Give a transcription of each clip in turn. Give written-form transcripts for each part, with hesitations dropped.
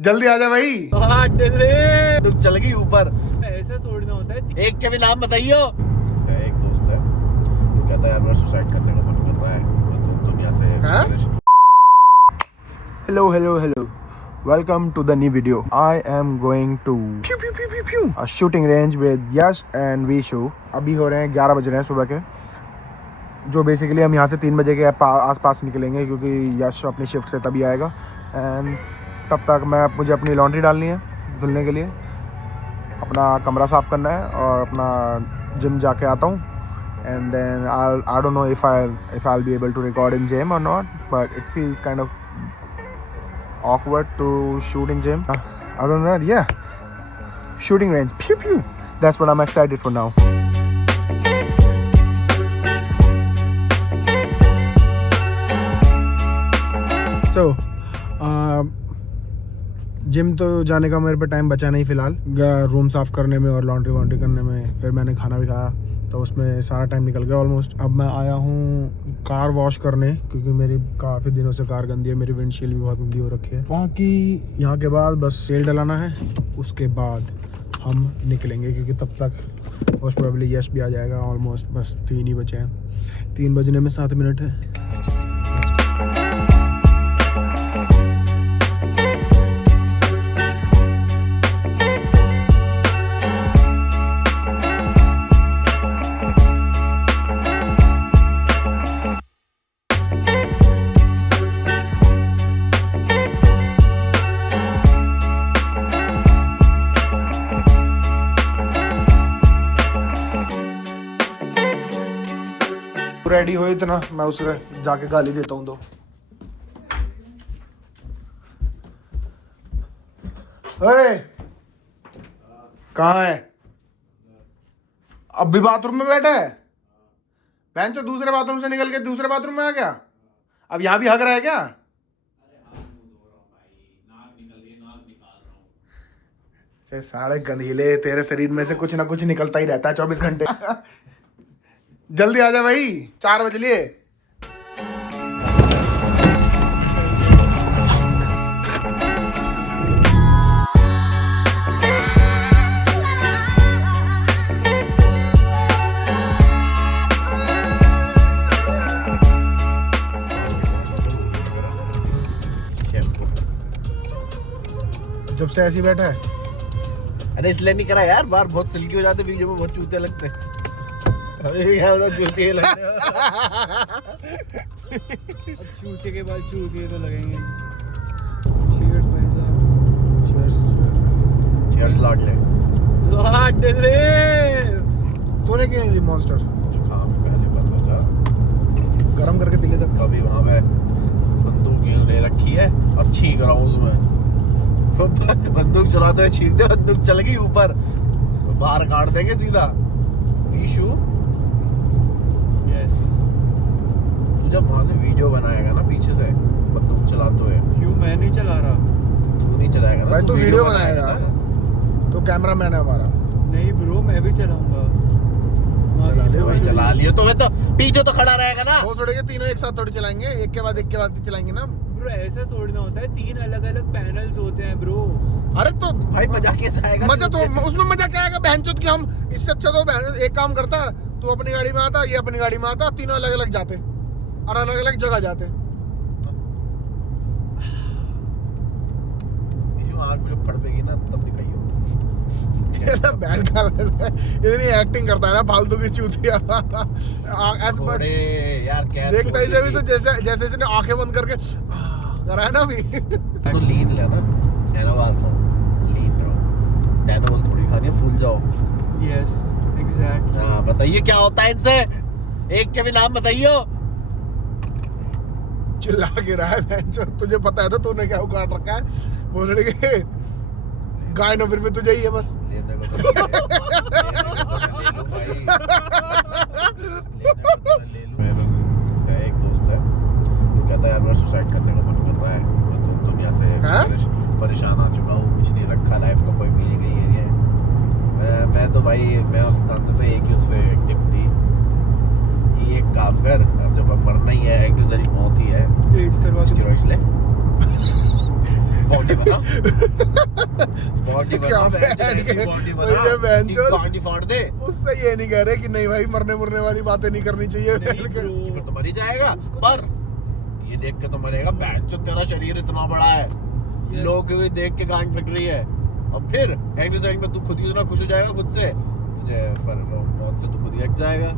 जल्दी आ जा भाई। तुम चल गई ऊपर, ऐसा थोड़ी ना होता है। एक के भी नाम बताइयो। एक दोस्त है वो कहता है यार मेरा सुसाइड करने का मन कर रहा है, वो तो दुनिया से। Hello. Welcome to the new video. I am going to a shooting range with Yash and Vishu. अभी हो रहे हैं 11 बज रहे हैं सुबह के, जो बेसिकली हम यहाँ से 3 बजे के आसपास निकलेंगे क्योंकि यश अपनी शिफ्ट से तभी आएगा। एंड तब तक मुझे अपनी लॉन्ड्री डालनी है धुलने के लिए, अपना कमरा साफ़ करना है और अपना जिम जाके आता हूँ। And then I don't know if I'll be able to record in gym or not, but it feels kind of awkward to shoot in gym. Other than that, yeah, shooting range, pew pew. That's what I'm excited for now. So, gym तो जाने का मेरे पे time बचा नहीं फ़िलहाल, room साफ़ करने में और लॉन्ड्री वॉन्ड्री करने में। फिर मैंने खाना भी खाया तो उसमें सारा टाइम निकल गया ऑलमोस्ट। अब मैं आया हूँ कार वॉश करने क्योंकि मेरी काफ़ी दिनों से कार गंदी है, मेरी विंडशील्ड भी बहुत गंदी हो रखी है। बाकी यहाँ के बाद बस तेल डलाना है, उसके बाद हम निकलेंगे क्योंकि तब तक मोस्ट प्रोबेबली यश भी आ जाएगा। ऑलमोस्ट बस 3 ही बचे हैं, 3 बजने में 7 मिनट है। रेडी हो इतना, मैं उसे जाके गाली देता हूँ। तो अरे कहाँ है? अब भी बाथरूम में बैठा है? बहन चो दूसरे बाथरूम से निकल के दूसरे बाथरूम में आ गया, अब यहाँ भी हग रहा है क्या? साढ़े गंधीले, तेरे शरीर में से कुछ ना कुछ निकलता ही रहता है 24 घंटे। जल्दी आ जा भाई, 4 बज लिए। जब से ऐसे ही बैठा है। अरे इसलिए नहीं करा यार, बार बहुत सिल्की हो जाते, वीडियो में बहुत चूते लगते हैं। चूतिए लगते चूतिए के बाद चूतिए तो लगेंगे। चीयर्स भाई साहब, चीयर्स लाड ले। तूने क्यों नहीं ली मॉन्स्टर? जुकाम पहले बंद हो जा, गरम करके पी ले। तब कभी वहाँ पे बंदूक ले रखी है और छींक रहा हूँ उसमें। बंदूक चलाते हुए छींक दे, बंदूक चल गई ऊपर, बाहर काट देंगे सीधा। विशु तू जब वहाँ से वीडियो बनाएगा ना पीछे से बंदूक चलाते हुए। क्यों? मैं नहीं चला रहा। तू नहीं चलाएगा ना भाई, तू वीडियो बनाएगा तो कैमरा मैन है हमारा। नहीं ब्रो, मैं भी चलाऊंगा। चला लियो तो मैं तो पीछे तो खड़ा रहेगा ना। वो थोड़े के तीनों एक साथ थोड़ी चलाएंगे, एक के बाद चलाएंगे ना ब्रो। ऐसा थोड़ी ना होता है, 3 अलग अलग पैनल्स होते हैं ब्रो। अरे तो भाई मजा कैसे आएगा? मजा तो उसमें मजा क्या आएगा बहनचोद की। हम इससे अच्छा तो एक काम करता, तू अपनी गाड़ी में आता, ये अपनी गाड़ी में आता, तीनों अलग अलग जाते और अलग अलग जगह जाते। आग जब फड़पेगी ना तब दिखाइयो। बैड का इतनी एक्टिंग करता है ना फालतू की चूतिया। यार देखता ही से भी तो जैसे इसने आंखें बंद करके करा है ना अभी। तो लीन लेना, डेनोवाल खाओ, लीन रहो। डेनोवाल थोड़ी खानी है, भूल जाओ। Yes exactly. हाँ बताइए क्या होता है इनसे, एक के भी नाम बताइयो। चिल्ला के रहा है बहन, तुझे पता है तो तूने क्या उगाड़ रखा है? बोलने के गाय नंबर में तुझे ही है बस। एक दोस्त है वो कहता है यार मेरा सुसाइड करने का मन कर रहा है, वो तो दुनिया से परेशान आ चुका हूँ, कुछ नहीं रखा, लाइफ का कोई मीनिंग नहीं है। मैं तो भाई मैं उस तो एक ही उससे टिप दी कि एक काम कर, अब जब मरना ही है, एक रिजल्ट मौत ही है, एड्स करवा स्टेरॉइड्स ले। बॉडी क्या बना ऐसी बॉडी बना कि गांडी फाड़ दे। उससे ये नहीं कह रहे कि नहीं भाई मरने मुरने वाली बातें नहीं करनी चाहिए। फिर तो मर ही जाएगा, पर ये देख के तो मरेगा। जो तेरा शरीर इतना बड़ा है, लोग भी देख के गांड फट रही है, और फिर एक्सरसाइज में तू खुद ही इतना खुश हो जाएगा खुद से, तुझे मौत से तू खुद ही हट जाएगा।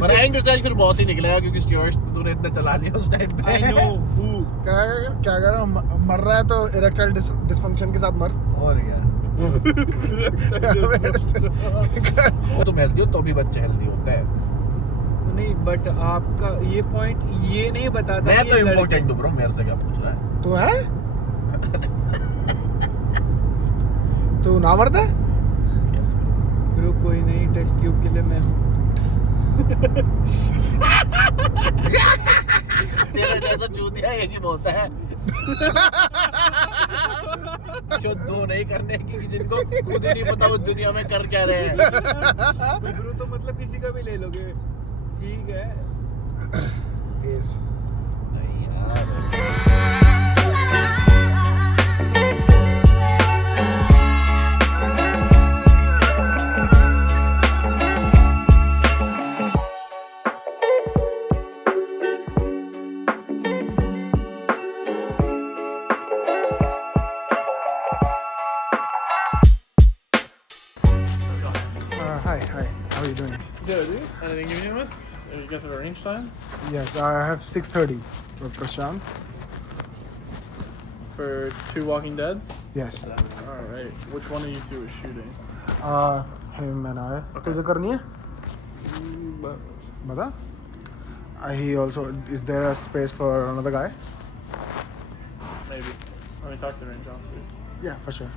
पर एक्सरसाइज फिर बहुत ही निकलेगा, क्योंकि स्टेरॉइड्स तूने इतना चला लिया उस टाइम पे। I know who. क्या कह रहा हूँ, मर रहा है तो इरेक्टाइल डिसफंक्शन के साथ मर। और क्या वो तुम हेल्दी हो तो भी बच्चे हेल्दी होते हैं। तो नहीं, बट आपका ये पॉइंट ये नहीं बताता। मैं तो इम्पोर्टेंट हूँ ब्रो, मेरे से क्या पूछ रहा है? तो है तू ना मरता है? ब्रो कोई नहीं, टेस्ट ट्यूब के लिए मैं हूँ। तेरा जैसा चूतिया एक ही होता है जो दो नहीं करने की, जिनको खुद ही नहीं पता वो दुनिया में कर क्या रहे हैं। ब्रो तो मतलब किसी का भी ले लोगे, ठीक है। Yes. नहीं यार, Hi, how are you doing? Good. Anything you need with? You guys have a range time? Yes, I have 6:30 for Prashant. For 2 Walking Deads? Yes. Alright. Which one of you two is shooting? Him and I. तुझे करनी है? बता. He also, is there a space for another guy? Maybe. Let me talk to the range officer. Yeah, for sure.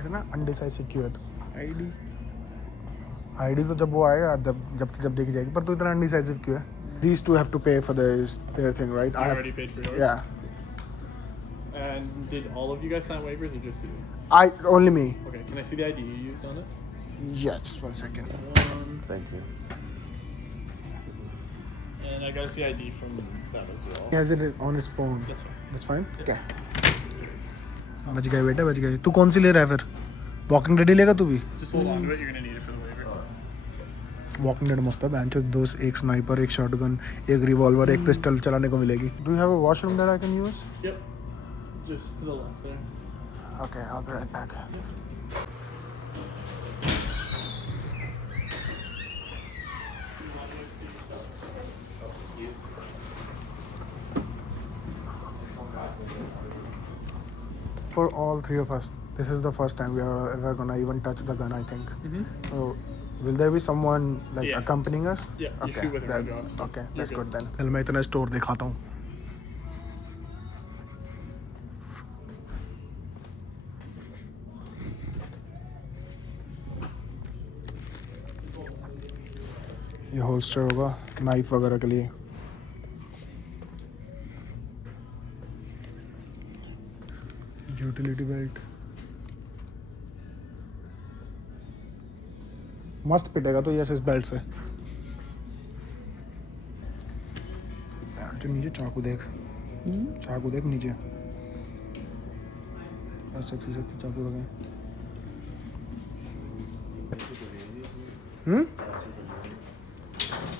इतना अनडिसाइसिव क्यों है तू? ID तो जब वो आएगा जब देखी जाएगी, पर तू इतना अनडिसाइसिव क्यों है? These two have to pay for their thing, right? I already paid for yours? Yeah. And did all of you guys sign waivers or just you? Only me. Okay, can I see the ID you used on it? Yeah, just 1 second. thank you. And I gotta see ID from that as well. He has it on his phone. That's fine. That's fine? Okay. बच गए बेटा, बच गए। तू कौन सी ले रहा है फिर? वॉकिंग डेड ही लेगा तू भी? Just hold on to it, you're gonna need it for the waiver. Walking dead मस्त है, बैंच दो, एक स्नाइपर, एक शॉटगन, एक रिवॉल्वर, एक पिस्टल चलाने को मिलेगी। Do you have a washroom that I can use? Yep. Just to the left there. Okay, I'll be right back. For all three of us, this is the first time we are ever gonna even touch the gun, I think. So, will there be someone like Yeah. accompanying us? Yeah, you Okay, shoot with a then, radio officer. okay, You're that's good. good then. चल मैं इतना store दिखाता हूँ। ये holster होगा knife वगैरह के लिए। यूटिलिटी बेल्ट मस्त पिटेगा तो यस इस बेल्ट से। नीचे चाकू देख, चाकू देख नीचे, सेक्सी सेक्सी चाकू लगे।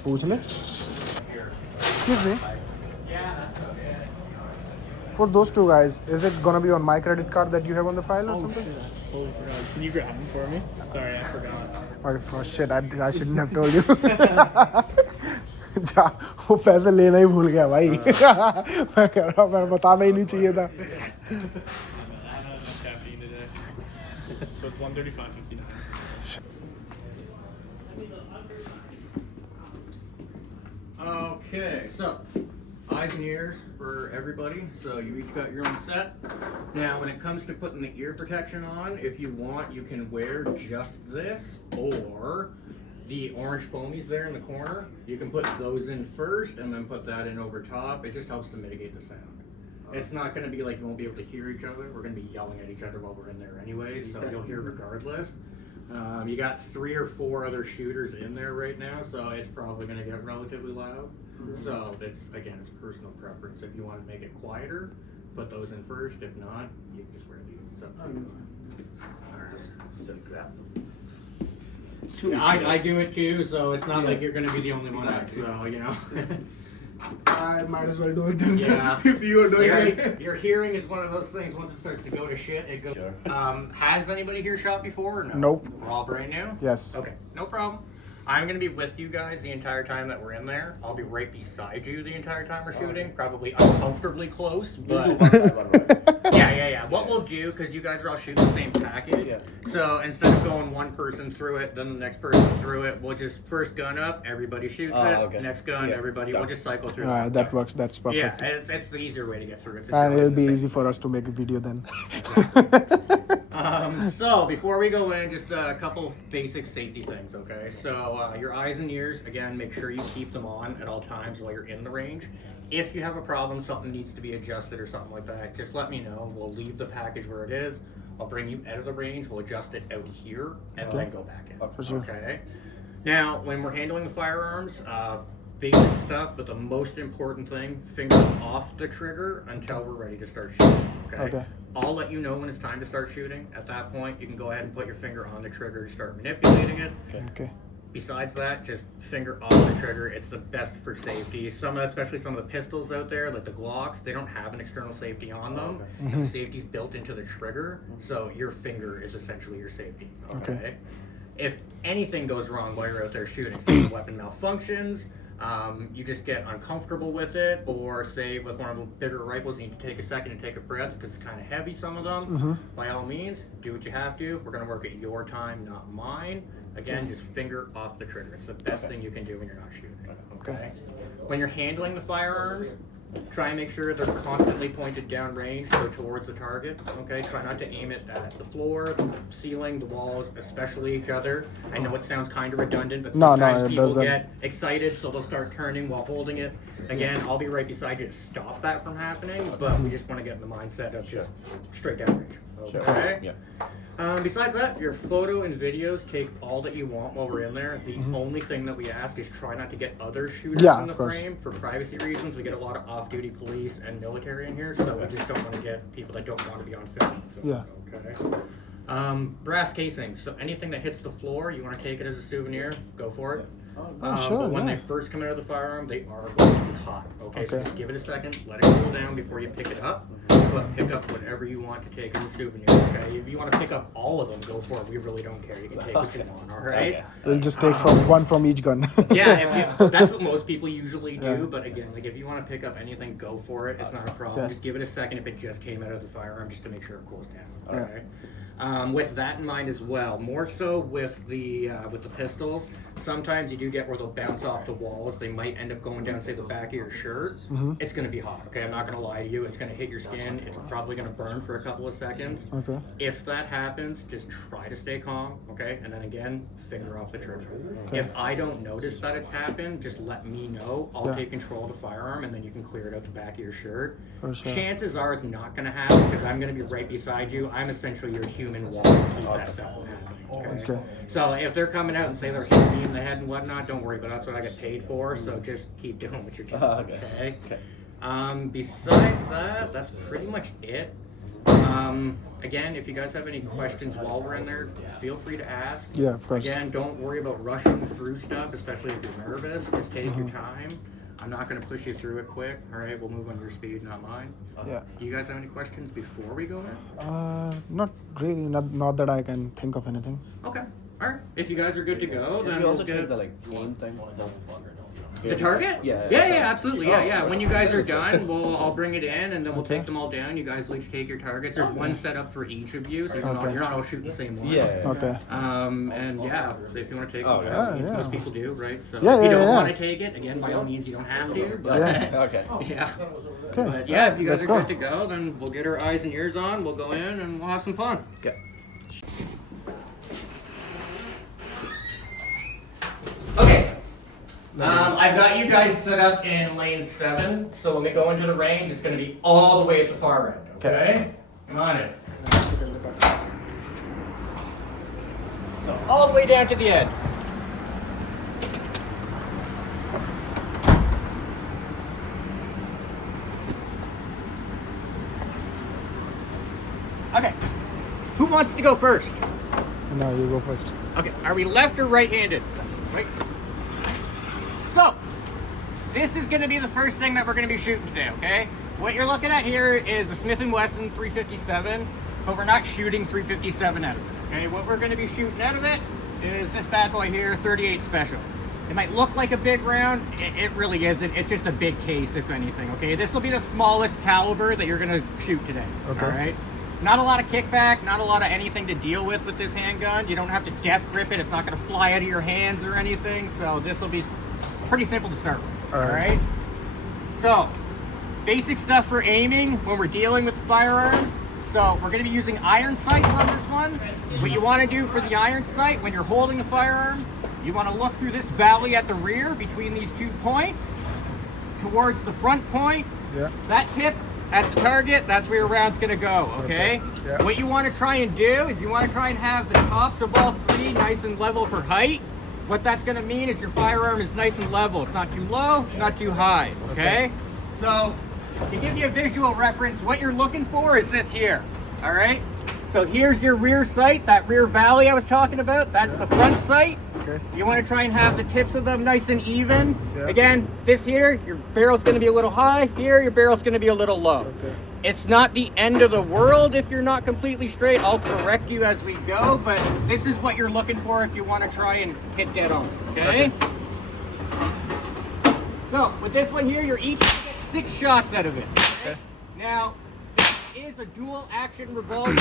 पूछ ले। Excuse me. For those two guys, is it gonna be on my credit card that you have on the file or something? Shit, I totally forgot. Can you grab them for me? Sorry, I forgot. Oh shit, I shouldn't have told you. जा, वो पैसे लेना ही भूल गया भाई। मैं कह रहा हूँ, मैं बताना ही नहीं चाहिए था। I had enough caffeine today. So it's 135.59. Okay, so eyes and ears for everybody. So you each got your own set. Now, when it comes to putting the ear protection on, if you want, you can wear just this, or the orange foamies there in the corner. You can put those in first and then put that in over top. It just helps to mitigate the sound. It's not going to be like you won't be able to hear each other. We're going to be yelling at each other while we're in there anyway, so you'll hear regardless. You got 3 or 4 other shooters in there right now, so it's probably going to get relatively loud. So it's, again, it's personal preference. If you want to make it quieter, put those in first. If not, you can just wear these. It's up to you. Alright. Just still grab them. I do it too, so it's not like you're going to be the only one. Exactly. So, you know. I might as well do it then. Yeah. If you are doing it. Your hearing is one of those things, once it starts to go to shit, it goes. Sure. Has anybody here shot before or no? Nope. We're all brand new? Yes. Okay, no problem. I'm going to be with you guys the entire time that we're in there. I'll be right beside you the entire time we're shooting. Probably uncomfortably close, but... Yeah. What we'll do, because you guys are all shooting the same package, so instead of going one person through it, then the next person through it, we'll just first gun up, everybody shoots it, Okay. next gun, everybody, we'll just cycle through it. That works. That's perfect. Yeah, it's the easier way to get through it. And it'll be easy for us to make a video then. So before we go in, just a couple basic safety things, okay? So your eyes and ears, again, make sure you keep them on at all times while you're in the range. If you have a problem, something needs to be adjusted or something like that, just let me know. We'll leave the package where it is. I'll bring you out of the range. We'll adjust it out here and then go back in. For sure. Okay. Now, when we're handling the firearms, basic stuff, but the most important thing, finger off the trigger until we're ready to start shooting. Okay. I'll let you know when it's time to start shooting. At that point, you can go ahead and put your finger on the trigger to start manipulating it. Okay. Besides that, just finger off the trigger. It's the best for safety. Especially some of the pistols out there, like the Glocks, they don't have an external safety on them. The safety's built into the trigger, so your finger is essentially your safety. Okay. If anything goes wrong while you're out there shooting, say the weapon malfunctions, you just get uncomfortable with it, or say with one of the bigger rifles, you need to take a second and take a breath because it's kind of heavy, some of them. By all means, do what you have to. We're going to work at your time, not mine. Again, just finger off the trigger. It's the best thing you can do when you're not shooting. Okay. When you're handling the firearms, try and make sure they're constantly pointed downrange, so towards the target. Okay, try not to aim it at the floor, the ceiling, the walls, especially each other. I know it sounds kind of redundant, but sometimes people get excited, so they'll start turning while holding it. Again, I'll be right beside you to stop that from happening, but we just want to get in the mindset of just straight downrange. Okay. Besides that, your photo and videos, take all that you want while we're in there. The only thing that we ask is try not to get other shooters in the frame for privacy reasons. We get a lot of off-duty police and military in here, so we just don't want to get people that don't want to be on film. So, okay. Brass casing. So anything that hits the floor, you want to take it as a souvenir, go for it. But when they first come out of the firearm, they are going to be hot. Okay, so just give it a second, let it cool down before you pick it up. But pick up whatever you want to take as a souvenir. Okay, if you want to pick up all of them, go for it. We really don't care. You can take what you want. All right. We'll just take one from each gun. That's what most people usually do. But again, like if you want to pick up anything, go for it. It's not a problem. Just give it a second if it just came out of the firearm, just to make sure it cools down. All right. With that in mind as well, more so with the pistols, sometimes you do get where they'll bounce off the walls. They might end up going down, say, the back of your shirt. It's going to be hot, okay? I'm not going to lie to you. It's going to hit your skin. It's probably going to burn for a couple of seconds. Okay. If that happens, just try to stay calm, okay? And then again, finger off the trigger. If I don't notice that it's happened, just let me know. I'll take control of the firearm, and then you can clear it out the back of your shirt. For sure. Chances are it's not going to happen because I'm going to be right beside you. I'm essentially your human wall to keep that stuff from happening. Okay? So if they're coming out and say they're hitting me in the head and whatnot, don't worry, but that's what I get paid for, so just keep doing what you're doing. Okay? Besides that, that's pretty much it. Again, if you guys have any questions while we're in there, feel free to ask. Yeah, of course. Again, don't worry about rushing through stuff, especially if you're nervous. Just take your time. I'm not going to push you through it quick. All right, we'll move on your speed, not mine. Do you guys have any questions before we go in? Not really. Not that I can think of anything. Okay. All right. If you guys are good to go, then we'll we'll get the aim thing. the target. Yeah, absolutely. Yeah. When you guys are done, I'll bring it in, and then we'll take them all down. You guys will each take your targets. There's one set up for each of you, so you're not all shooting the same one. Okay. And if you want to take it, most people do, right? So if Yeah, you don't yeah. want to take it, again, by all means, you don't have to. But Okay. But yeah, if you guys are good to go, then we'll get our eyes and ears on. We'll go in and we'll have some fun. Okay. Okay. I've got you guys set up in lane 7, so when we go into the range, it's going to be all the way at the far end, okay? Come on in. So all the way down to the end. Okay. Who wants to go first? No, you go first. Okay. Are we left or right-handed? Right. So, this is going to be the first thing that we're going to be shooting today, okay? What you're looking at here is a Smith & Wesson 357, but we're not shooting 357 out of it, okay? What we're going to be shooting out of it is this bad boy here, 38 Special. It might look like a big round. It really isn't. It's just a big case, if anything, okay? This will be the smallest caliber that you're going to shoot today, okay? All right? Not a lot of kickback, not a lot of anything to deal with this handgun. You don't have to death grip it. It's not going to fly out of your hands or anything, so this will be pretty simple to start with, all right? So, basic stuff for aiming when we're dealing with the firearms. So we're going to be using iron sights on this one. What you want to do for the iron sight when you're holding the firearm, you want to look through this valley at the rear between these 2 points towards the front point. Yeah. That tip at the target, that's where your round's going to go, okay? Yeah. What you want to try and do is you want to try and have the tops of all 3 nice and level for height. What that's going to mean is your firearm is nice and level. It's not too low, not too high, okay? So, to give you a visual reference, what you're looking for is this here, all right? So here's your rear sight, that rear valley I was talking about. That's the front sight. Okay. You want to try and have the tips of them nice and even. Yeah. Again, this here, your barrel's going to be a little high. Here, your barrel's going to be a little low. Okay. It's not the end of the world if you're not completely straight. I'll correct you as we go, but this is what you're looking for if you want to try and hit dead on, okay? So, with this one here, you're each going to get 6 shots out of it. Okay? Now, this is a dual action revolver.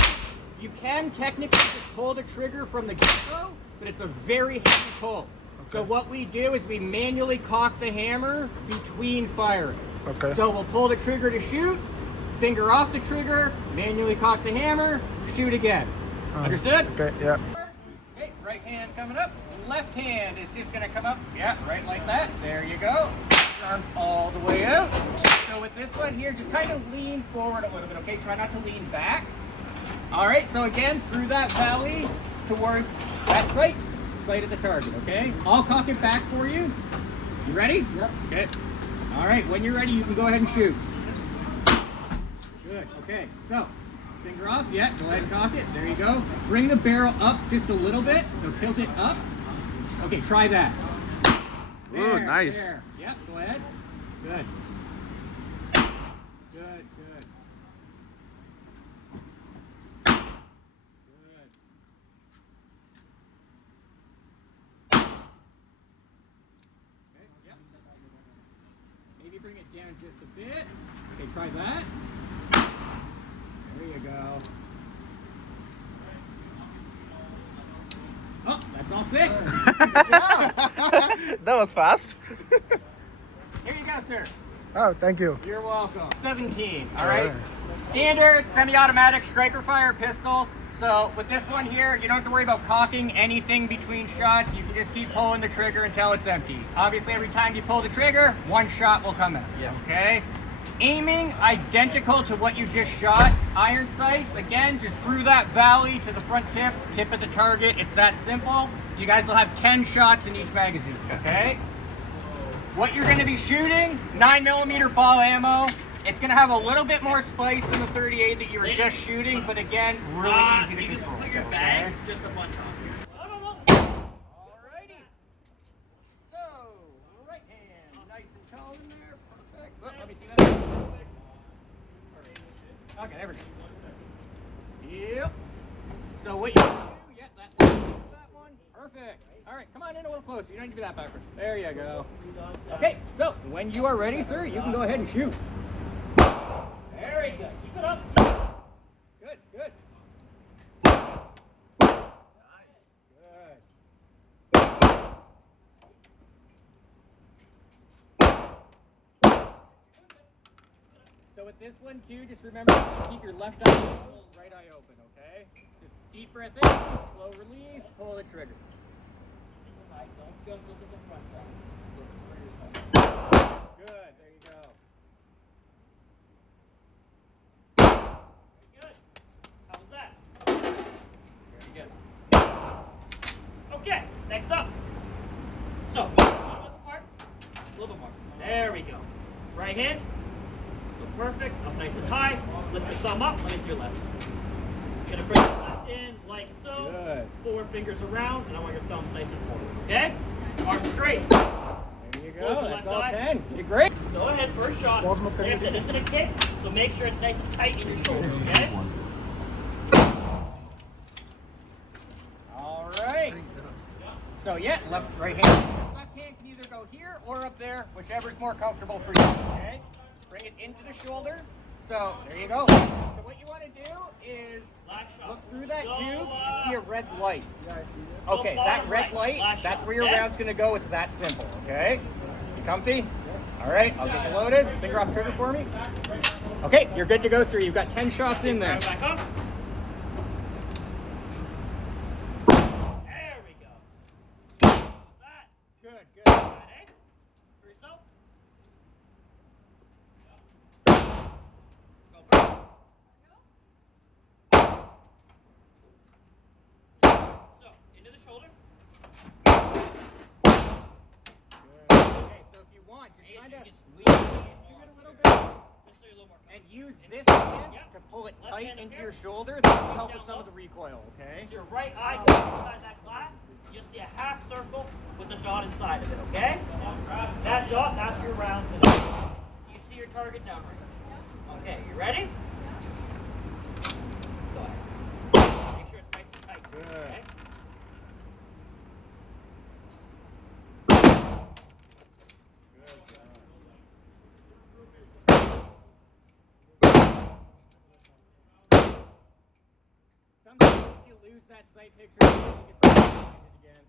You can technically just pull the trigger from the get-go, but it's a very heavy pull. Okay. So what we do is we manually cock the hammer between firing. Okay. So we'll pull the trigger to shoot, finger off the trigger, manually cock the hammer, shoot again. Understood? Okay, yeah. Okay, right hand coming up, left hand is just gonna come up, yeah, right like that. There you go. Arms all the way out. So with this one here, just kind of lean forward a little bit, okay? Try not to lean back. All right, so again, through that valley towards that sight of the target, okay? I'll cock it back for you. You ready? Yep. Okay. All right, when you're ready, you can go ahead and shoot. Good, okay. So, finger off, yeah, go ahead and cock it. There you go. Bring the barrel up just a little bit. So tilt it up. Okay, try that. There, Ooh, nice. There. Yep, go ahead. Good. Good, good. Maybe bring it down just a bit. Okay, try that. There you go. Oh, that's all 6. Good job. That was fast. Here you go, sir. Oh, thank you. You're welcome. 17, all right? Standard semi-automatic striker fire pistol. So with this one here, you don't have to worry about cocking anything between shots. You can just keep pulling the trigger until it's empty. Obviously, every time you pull the trigger, 1 shot will come out, okay? Aiming identical to what you just shot. Iron sights, again, just through that valley to the front tip of the target. It's that simple. You guys will have 10 shots in each magazine, okay? What you're gonna be shooting, 9mm ball ammo. It's gonna have a little bit more spice than the 38 that you were just shooting, but again, really easy to control. Put your bags just a bunch on here. Alrighty. So, right hand, nice and tall in there. Perfect. Oh, let me see that. Okay, there we go. Yep. So what you do, yeah, that one. Perfect. All right, come on in a little closer. You don't need to be that backward. There you go. Okay, so when you are ready, sir, you can go ahead and shoot. Very good. Keep it up. Good, good. So with this one too, just remember to keep your left eye open, right eye open, okay? Just deep breath in, slow release, pull the trigger. Don't just look at the front eye. Look for your side. Good, there you go. Very good. How was that? Very good. Okay, next up. So, a little bit apart. A little bit more. There we go. Right hand. Look perfect. Up nice and high. Lift your thumb up. Let me see your left. Gonna bring your left in like so. Good. 4 fingers around, and I want your thumbs nice and forward. Okay? Arm straight. There you Close go. the That's left all eye. 10. You're great. Go ahead, first shot. Pause Like mat I karne said, ke it's gonna kick, so make sure it's nice and tight in your shoulders. Okay? All right. So yeah, right hand. Left hand can either go here or up there, whichever's more comfortable for you. Okay. Bring it into the shoulder. So there you go. So what you want to do is Last shot. look through that Go, tube. You should see a red light. Go Okay, bottom that red right. light, Last that's shot, where your okay? round's gonna go. It's that simple. Okay. You comfy? All right. I'll get you loaded. Finger off trigger for me. Okay, you're good to go, sir. You've got 10 shots in there. Back up. There we go. That. Good, good. Got it? For yourself. Go first. So, into the shoulder. Okay, so if you want, just kind of squeeze it a little bit Just so you're a little more and comfortable. use this hand Yep. to pull it Left tight hand up into here. your shoulder. That will help with some of the recoil, okay? So your right eye goes inside that glass. You'll see a half circle with a dot inside of it, okay? That dot, that's your round today. You see your target downrange. Okay, you ready? Go ahead. Make sure it's nice and tight. Okay? Sometimes if you lose that sight picture, you can find it again.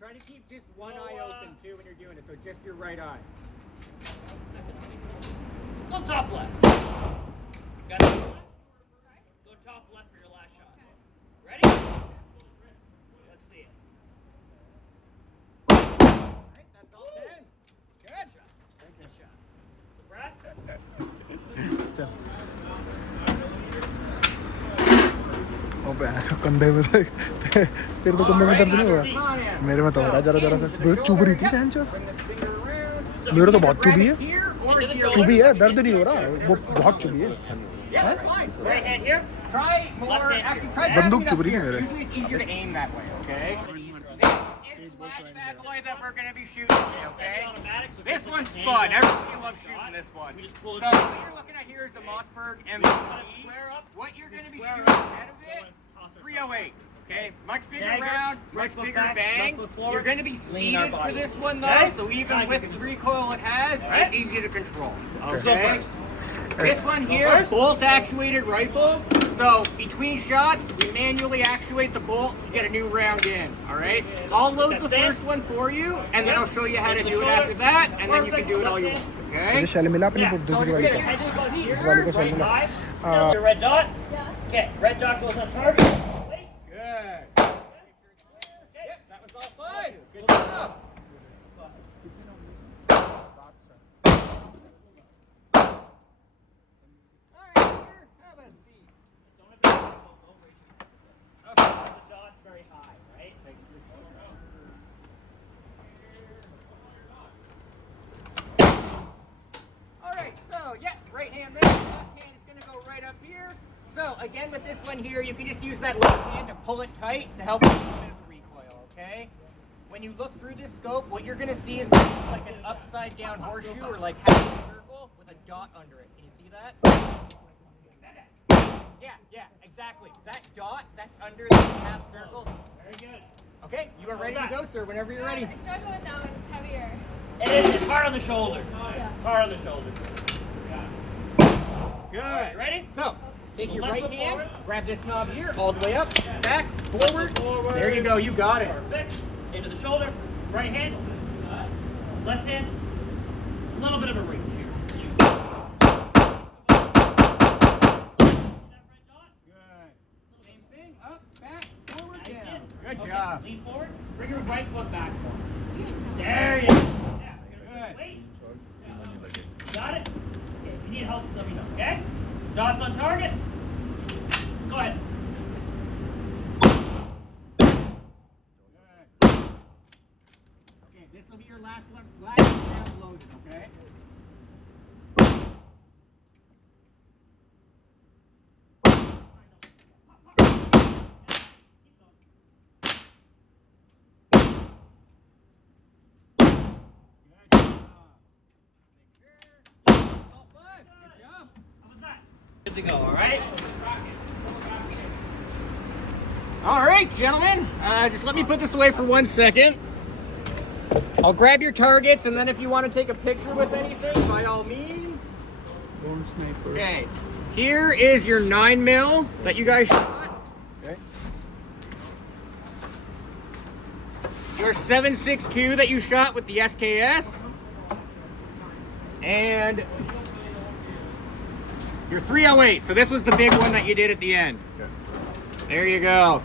Try to keep just one eye open too when you're doing it, so just your right eye. Go top left. Got it? Go top left for your last shot. Ready? Let's see it. Alright, that's all 10. Good shot. Good shot. Surprise? चल अबे तो कंधे में तो तेरे तो कंधे में दर्द नहीं हो रहा मेरे में तो हो रहा है जरा जरा सा मेरे चुभ रही थी बहन चोद Bring this finger around. मेरे तो बहुत चुभी है Here or Into the here. shoulder. चुभी है दर्द नहीं हो रहा वो बहुत चुभी है Yeah, that's fine. Right hand here. Try more. Left hand Actually, here. try बंदूक backing चुभ up रही थी here. मेरे Usually it's easier to aim that way, okay? This is last bad boy that we're going to be shooting, okay? It's automatic, so This just one's put your fun. hands up. Everybody loves shooting this one. We just pull So it what down. you're looking at here is a Mossberg Wanna MVP. square up? What you're going to be Square shooting up. ahead of it, Toss it 308. Okay, much bigger Stagger, round, right much foot bigger back, bang. left foot forward, You're going to be lean our seated for body. this one though, Okay? so even Now you with can the do it. recoil it has, Alright. it's easy to control. Let's go Okay? first. This one here, first. bolt actuated rifle. So between shots, we manually actuate the bolt to get a new round in. All right. So I'll load the first one for you, and then I'll show you how to do it after that, and then you can do it all you want. मुझे Okay. शैली मिला अपनी Yeah. दूसरी वाली को इस वाली को शैली Right मिला eye. So your red dot. Okay, red dot goes on target. Wait. Good. Okay. Yep, that was all fine. Good job. All right, here, have a seat. Don't have your so low right here. Okay. The dot's very high, right? All right, so yeah, right hand there, left hand is gonna go right up here. So again, with this one here, you can just use that left hand to pull it tight to help with a bit of the recoil, okay? When you look through this scope, what you're gonna see is like an upside down horseshoe or like half a circle with a dot under it. Can you see that? Yeah, exactly. That dot that's under the half circle. Very good. Okay, you are ready to go, sir, whenever you're ready. I struggle with that one. It's heavier. It is. It's hard on the shoulders. Yeah. It's hard on the shoulders. Good. Right, ready? So, take your Left right foot hand, forward. grab this knob here, all the way up, back, forward. Forward. There you go, you got it. Perfect. Into the shoulder. Right hand. Left hand. A little bit of a reach here. That red dot. Good. Same thing, up, back, forward, Nice down. hit. Good Okay, job. Lean forward. Bring your right foot back. There you go. Yeah. Good. Wait. Got it? Okay, if you need help, just let me know, okay? Dots on target. Go ahead. Good. Okay, this This will be your last round loaded, okay? Good to go, all right? All right, gentlemen, just let me put this away for 1 second. I'll grab your targets, and then if you want to take a picture with anything, by all means. Don't sniper. Okay, here is your 9mm that you guys shot. Okay. Your 7.62 that you shot with the SKS. And your 308. So this was the big one that you did at the end. Okay. There you go.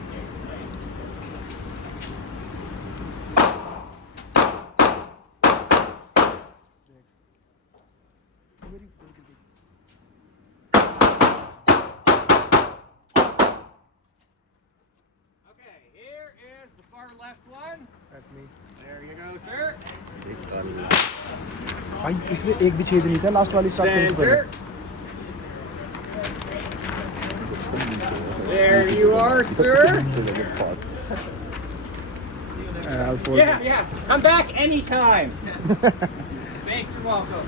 Okay, here is the far left one. That's me. There you go, sir. भाई इसमें एक भी छेद नहीं था last वाली start करने से पहले. Center. There you are, sir. I'll fold Yeah, this. yeah. Come back anytime. Thanks, you're welcome.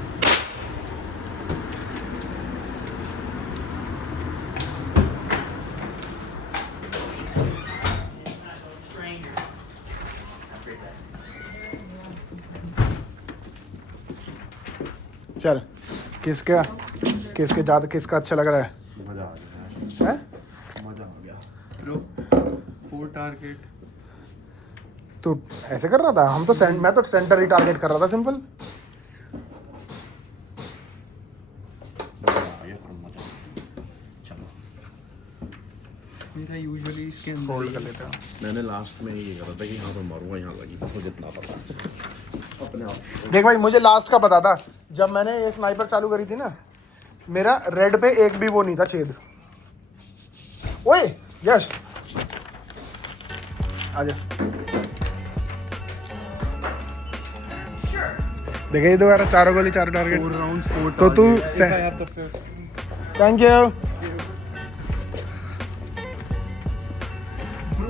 चल किसका किसका अच्छा लग रहा है? मजा आ गया. हैं? मजा आ गया. 4 टारगेट. तू ऐसे कर रहा था? मैं तो सेंटर ही टारगेट कर रहा था सिंपल. मजा आ गया पर मजा. चलो. मेरा यूजुअली इसके अंदर फोल्ड कर लेते हैं. मैंने लास्ट में ये करा था कि यहाँ पे मारूंगा, यहाँ लगी मुझे जितना पता अपने आप. देख भाई मुझे लास्ट का पता था जब मैंने ये स्नाइपर चालू करी थी ना, मेरा रेड पे एक भी वो नहीं था छेद. ओए यश आजा. देखे ये दोबारा चारों गोली चारों टारगेट. 4 राउंड्स 4 तो तू टारगेट. Thank you.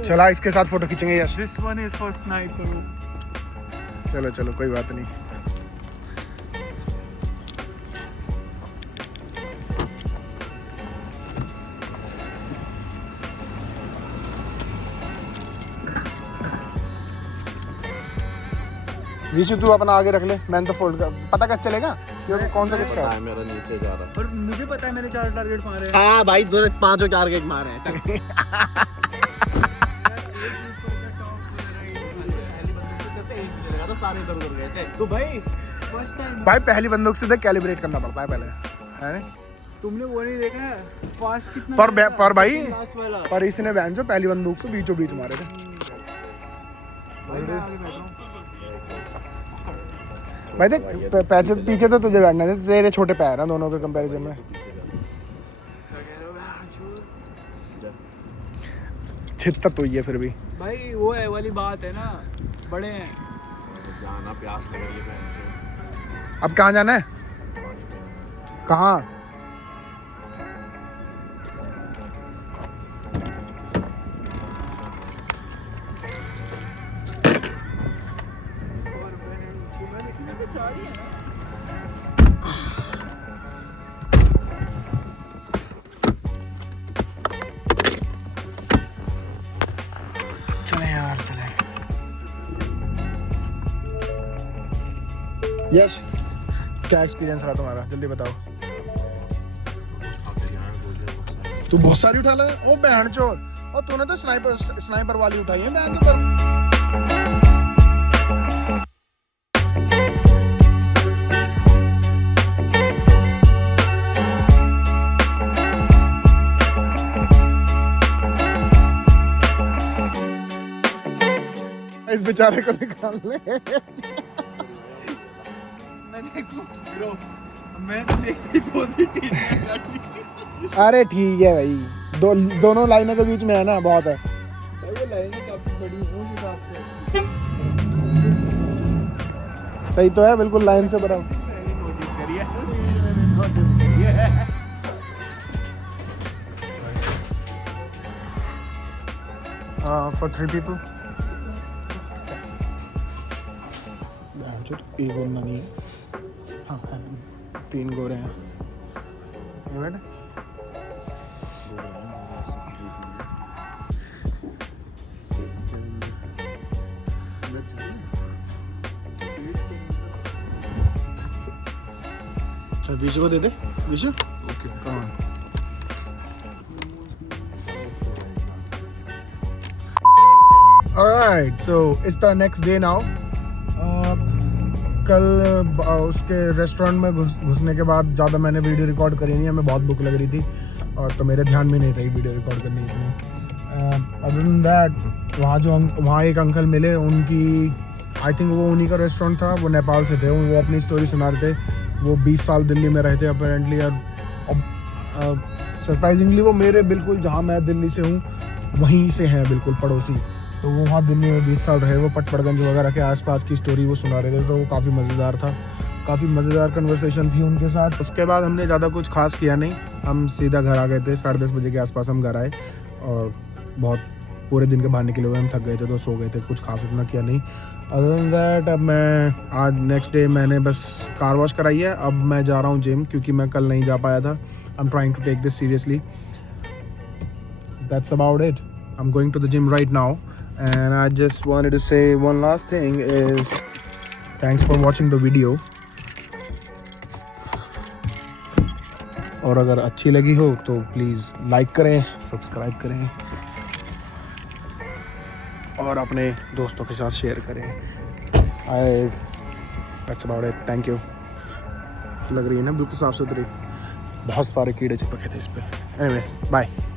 चला इसके साथ फोटो खींचेंगे Yash. This one is for sniper. चलो चलो कोई बात नहीं. विशु तू अपना आगे रख ले, मैंने तो फोल्ड कर. पता कैसे चलेगा क्योंकि कौन सा किसका है? मेरा नीचे जा रहा है. और मुझे पता है मैंने 4 टारगेट मारे हैं. हाँ भाई, 5 टारगेट मारे हैं. तो सारे इधर उधर गए थे. तो भाई फर्स्ट टाइम भाई पहली बंदूक से कैलिब्रेट करना पड़ता है पहले, है नहीं? तुमने वो नहीं देखा है फास्ट कितना पर भाई लास्ट वाला. पर इसने बहन जो पहली बंदूक से बीचों बीच मारे थे. भाई मैं आगे बैठा हूं. भाई देख पीछे तो तुझे बैठना है, तेरे छोटे पैर हैं दोनों के कंपैरिजन में. छित्ता तो ही है फिर भी. भाई वो है वाली बात है ना, बड़े हैं. जाना प्यास लग रही है. अब कहाँ जाना है? कहाँ? चले यार चले. यश क्या एक्सपीरियंस रहा तुम्हारा, जल्दी बताओ. तू बहुत सारी उठा ले. ओ बहन चोद, और तूने तो स्नाइपर वाली उठाई है बहन चोद. इस बेचारे को निकाल ले. मैं देखूं ब्रो, मैं तो देखती पॉजिटिव है. अरे ठीक है भाई, दोनों लाइनों के बीच में है ना, बहुत है. भाई ये लाइनें काफी बड़ी हैं उस हिसाब से. सही तो है, बिल्कुल लाइन से बनाओ। For 3 people. एक बंदा नहीं है, हाँ है, 3 गोरे हैं। ये बैठे चल विशु को दे दे। Vishu okay come on. Alright, so it's the next day now. कल उसके रेस्टोरेंट में घुसने के बाद ज़्यादा मैंने वीडियो रिकॉर्ड करी नहीं, हमें बहुत भूख लग रही थी और तो मेरे ध्यान में नहीं रही वीडियो रिकॉर्ड करनी इतनी। अदर देन दैट वहाँ एक अंकल मिले, उनकी आई थिंक वो उन्हीं का रेस्टोरेंट था, वो नेपाल से थे। वो अपनी स्टोरी सुना रहे थे, वो 20 साल दिल्ली में रहे थे अपेरेंटली, और सरप्राइजिंगली वो मेरे बिल्कुल जहाँ मैं दिल्ली से हूँ वहीं से हैं, बिल्कुल पड़ोसी। तो वो वहाँ दिल्ली में 20 साल रहे, वो पटपड़गंज वगैरह के आसपास की स्टोरी वो सुना रहे थे, तो वो काफ़ी मज़ेदार था, काफ़ी मज़ेदार कन्वर्सेशन थी उनके साथ। उसके बाद हमने ज़्यादा कुछ खास किया नहीं, हम सीधा घर आ गए थे। 10:30 बजे के आसपास हम घर आए और बहुत पूरे दिन के बाहर निकले हुए हम थक गए थे, तो सो गए थे, कुछ खास इतना किया नहीं। अदर देन दैट अब मैं आज नेक्स्ट डे मैंने बस कार वॉश कराई है, अब मैं जा रहा हूँ जिम, क्योंकि मैं कल नहीं जा पाया था। I am trying to take this seriously. That's about it. I am going to the gym right now. And I just wanted to say one last thing is thanks for watching the video. और अगर अच्छी लगी हो तो please like करें, subscribe करें और अपने दोस्तों के साथ शेयर करें। That's about it. Thank you. लग रही है ना बिल्कुल साफ़ सुथरी, बहुत सारे कीड़े चिपके थे इस पर। Anyways, bye.